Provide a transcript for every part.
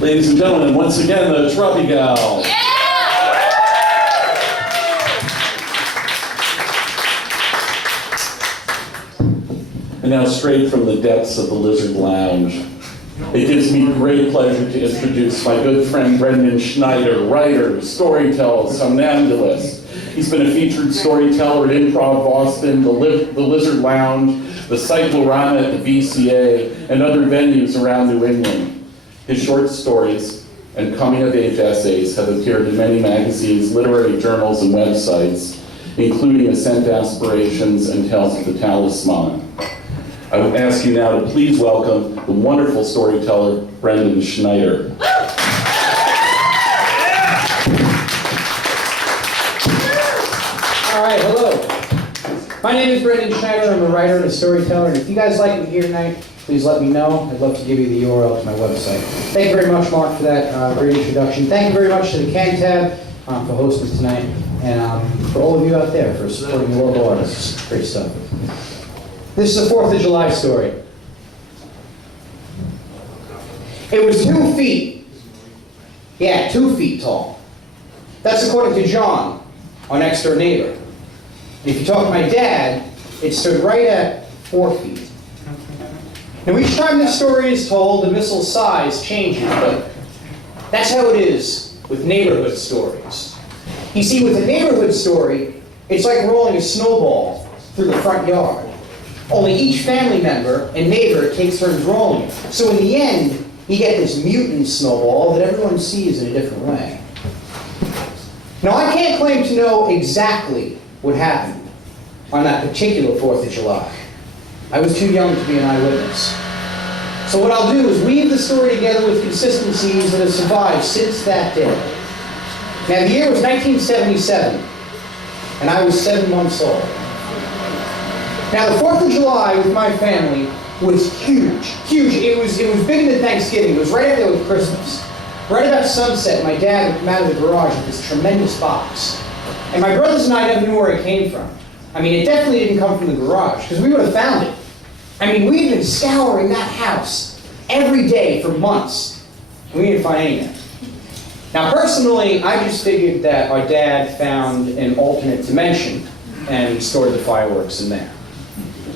Ladies and gentlemen, once again, the Trophy Gal. Yeah! And now straight from the depths of the Lizard Lounge, it gives me great pleasure to introduce my good friend Brendyn Schneider, writer, storyteller, somnambulist. He's been a featured storyteller at Improv Boston, the Lizard Lounge, the Cyclorama at the VCA, and other venues around New England. His short stories and coming-of-age essays have appeared in many magazines, literary journals, and websites, including Ascent Aspirations and Tales of the Talisman. I would ask you now to please welcome the wonderful storyteller, Brendyn Schneider. All right, hello. My name is Brendyn Schneider. I'm a writer and a storyteller, and if you guys like me here tonight, please let me know. I'd love to give you the URL to my website. Thank you very much, Mark, for that great introduction. Thank you very much to the CanTab for hosting tonight, and for all of you out there for supporting the local artists. Great stuff. This is a 4th of July story. It was 2 feet. Yeah, 2 feet tall. That's according to John, our next door neighbor. If you talk to my dad, it stood right at 4 feet. Now each time this story is told, the missile's size changes, but that's how it is with neighborhood stories. You see, with a neighborhood story, it's like rolling a snowball through the front yard. Only each family member and neighbor takes turns rolling it. So in the end, you get this mutant snowball that everyone sees in a different way. Now I can't claim to know exactly what happened on that particular 4th of July. I was too young to be an eyewitness. So what I'll do is weave the story together with consistencies that have survived since that day. Now the year was 1977, and I was 7 months old. Now the 4th of July with my family was huge, huge. It was bigger than Thanksgiving. It was right up there with Christmas. Right about sunset, my dad would come out of the garage with this tremendous box. And my brothers and I never knew where it came from. I mean, it definitely didn't come from the garage, because we would have found it. I mean, we had been scouring that house every day for months, and we didn't find anything. Now personally, I just figured that our dad found an alternate dimension and stored the fireworks in there.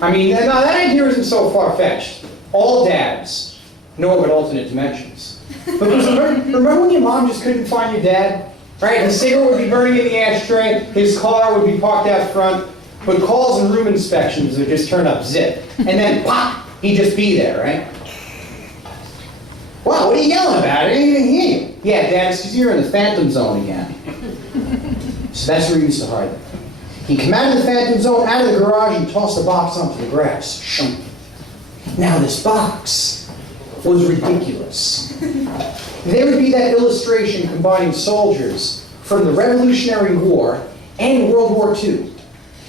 I mean, now that idea isn't so far-fetched. All dads know about alternate dimensions. But remember when your mom just couldn't find your dad? Right? His cigarette would be burning in the ashtray, his car would be parked out front, but calls and room inspections would just turn up zip. And then, pop, he'd just be there, right? Wow, what are you yelling about? I didn't even hear you. Yeah, Dad, it's because you're in the phantom zone again. So that's where he used to hide them. He'd come out of the phantom zone, out of the garage, and toss the box onto the grass. Shunk. Now this box was ridiculous. There would be that illustration combining soldiers from the Revolutionary War and World War II.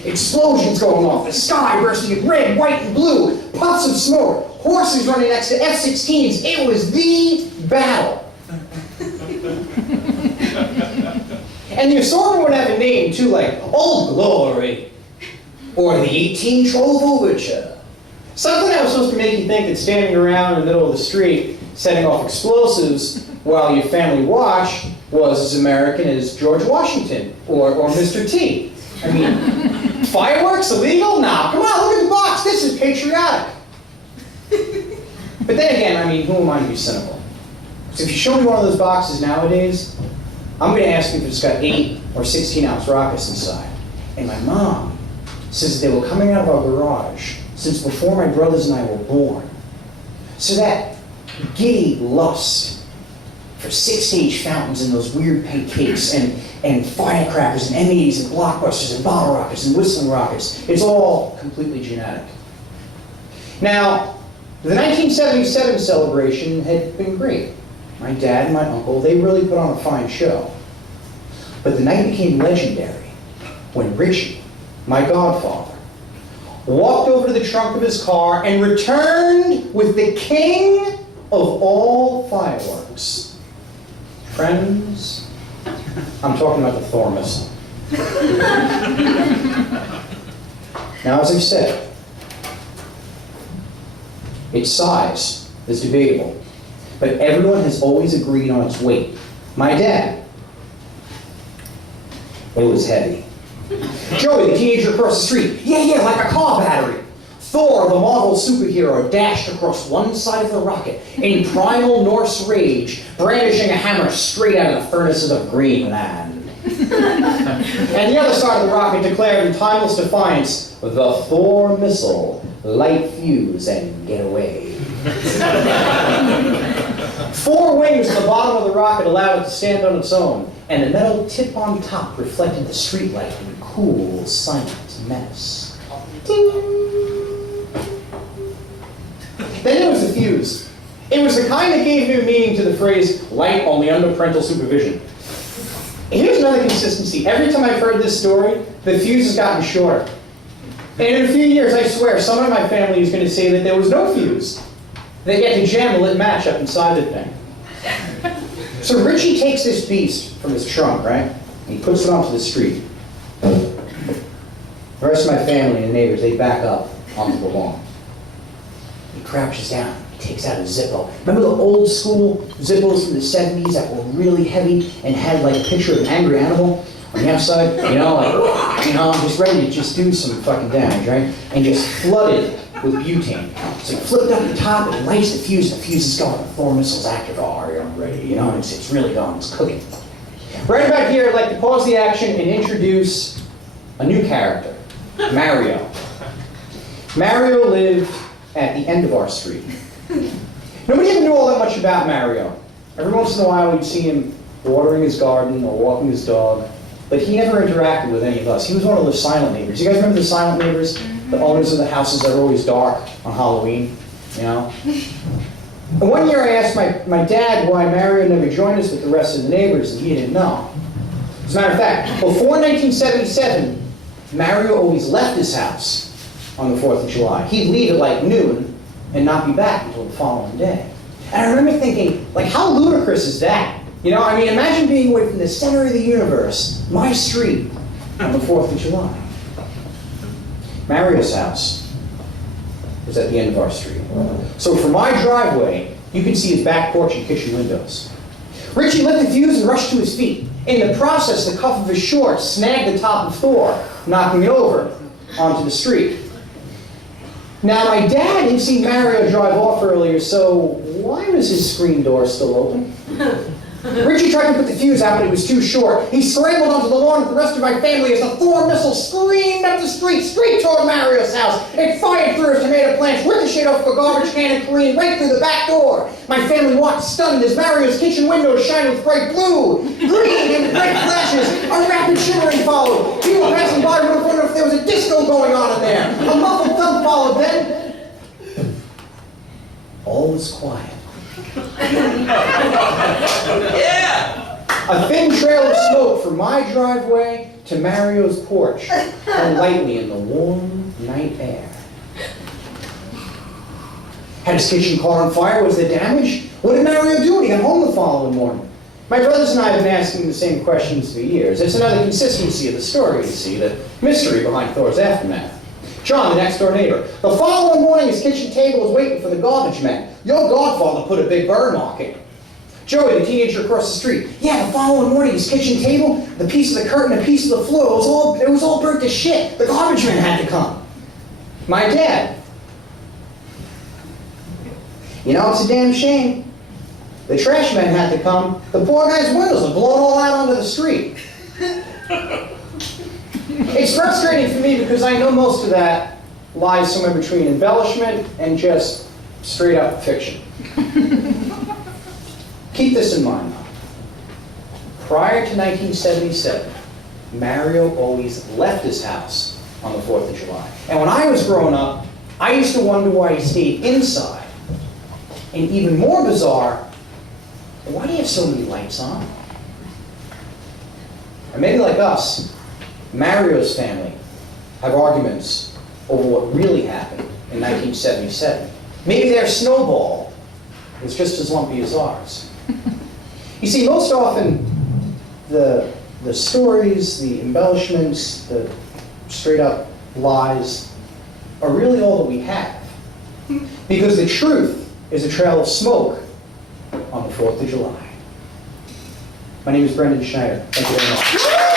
Explosions going off, the sky bursting in red, white, and blue, puffs of smoke, horses running next to F-16s. It was the battle. And the assortment would have a name, too, like Old Glory, or the 1812 Overture. Something that was supposed to make you think that standing around in the middle of the street setting off explosives while your family watched was as American as George Washington or Mr. T. I mean, fireworks illegal? Nah, come on, look at the box. This is patriotic. But then again, I mean, who am I to be cynical? So if you show me one of those boxes nowadays, I'm going to ask you if it's got 8 or 16-ounce rockets inside. And my mom says they were coming out of our garage since before my brothers and I were born. So that giddy lust for 6-stage fountains and those weird pancakes and firecrackers and M80s and blockbusters and bottle rockets and whistling rockets, it's all completely genetic. Now, the 1977 celebration had been great. My dad and my uncle, they really put on a fine show. But the night became legendary when Richie, my godfather, walked over to the trunk of his car and returned with the king of all fireworks. Friends, I'm talking about the Thor missile. Now, as I've said, its size is debatable. but everyone has always agreed on its weight. My dad, it was heavy. Joey, the teenager across the street, yeah, like a car battery. Thor, the Marvel superhero, dashed across one side of the rocket in primal Norse rage, brandishing a hammer straight out of the furnaces of Greenland. And the other side of the rocket declared in timeless defiance, the Thor missile, light fuse and get away. 4 wings at the bottom of the rocket allowed it to stand on its own, and the metal tip on top reflected the streetlight in cool, silent menace. Ding! Then there was the fuse. It was the kind that gave new meaning to the phrase, light only under parental supervision. Here's another consistency. Every time I've heard this story, the fuse has gotten shorter. And in a few years, I swear, someone in my family is going to say that there was no fuse. They get to jam a lit match up inside the thing. So Richie takes this beast from his trunk, right? And he puts it onto the street. The rest of my family and neighbors, they back up onto the lawn. He crouches down. He takes out a Zippo. Remember the old school Zippos from the 70s that were really heavy and had like a picture of an angry animal on the outside? Just ready to just do some fucking damage, right? And just flooded with butane. So he flipped up the top and lights the fuse. The fuse is going. The Thor missile's active. Oh, I'm ready. It's really going. It's cooking. Right about here, I'd like to pause the action and introduce a new character, Mario. Mario lived at the end of our street. Nobody ever knew all that much about Mario. Every once in a while we'd see him watering his garden or walking his dog, but he never interacted with any of us. He was one of the silent neighbors. You guys remember the silent neighbors? The owners of the houses that are always dark on Halloween, And one year I asked my dad why Mario never joined us with the rest of the neighbors, and he didn't know. As a matter of fact, before 1977, Mario always left his house on the 4th of July. He'd leave at like noon and not be back until the following day. And I remember thinking, like, how ludicrous is that? Imagine being away from the center of the universe, my street, on the 4th of July. Mario's house was at the end of our street. So from my driveway, you could see his back porch and kitchen windows. Richie lit the fuse and rushed to his feet. In the process, the cuff of his shorts snagged the top of Thor, knocking it over onto the street. Now, my dad had seen Mario drive off earlier, so why was his screen door still open? Richie tried to put the fuse out, but it was too short. He scrambled onto the lawn with the rest of my family as the Thor missile screamed up the street, straight toward Mario's house. It fired through his tomato plants, ricocheted off a garbage can, and careened right through the back door. My family watched stunned as Mario's kitchen windows shined with bright blue, green, and bright flashes. A rapid shimmering followed. People passing by would have wondered if there was a disco going on in there. A muffled thump followed, then all was quiet. Yeah! A thin trail of smoke from my driveway to Mario's porch hung lightly in the warm night air. Had his kitchen caught on fire? Was there damage? What did Mario do when he got home the following morning? My brothers and I have been asking the same questions for years. It's another consistency of the story, you see, the mystery behind Thor's aftermath. John, the next door neighbor. The following morning, his kitchen table was waiting for the garbage man. Your godfather put a big burn mark in it. Joey, the teenager across the street. Yeah, the following morning, his kitchen table, the piece of the curtain, a piece of the floor, it was all burnt to shit. The garbage man had to come. My dad. It's a damn shame. The trash man had to come. The poor guy's windows are blown all out onto the street. It's frustrating for me because I know most of that lies somewhere between embellishment and just straight up fiction. Keep this in mind, though. Prior to 1977, Mario always left his house on the 4th of July. And when I was growing up, I used to wonder why he stayed inside. And even more bizarre, why do you have so many lights on? And maybe like us, Mario's family have arguments over what really happened in 1977. Maybe their snowball was just as lumpy as ours. You see, most often, the stories, the embellishments, the straight-up lies are really all that we have. Because the truth is a trail of smoke on the 4th of July. My name is Brendyn Schneider. Thank you very much.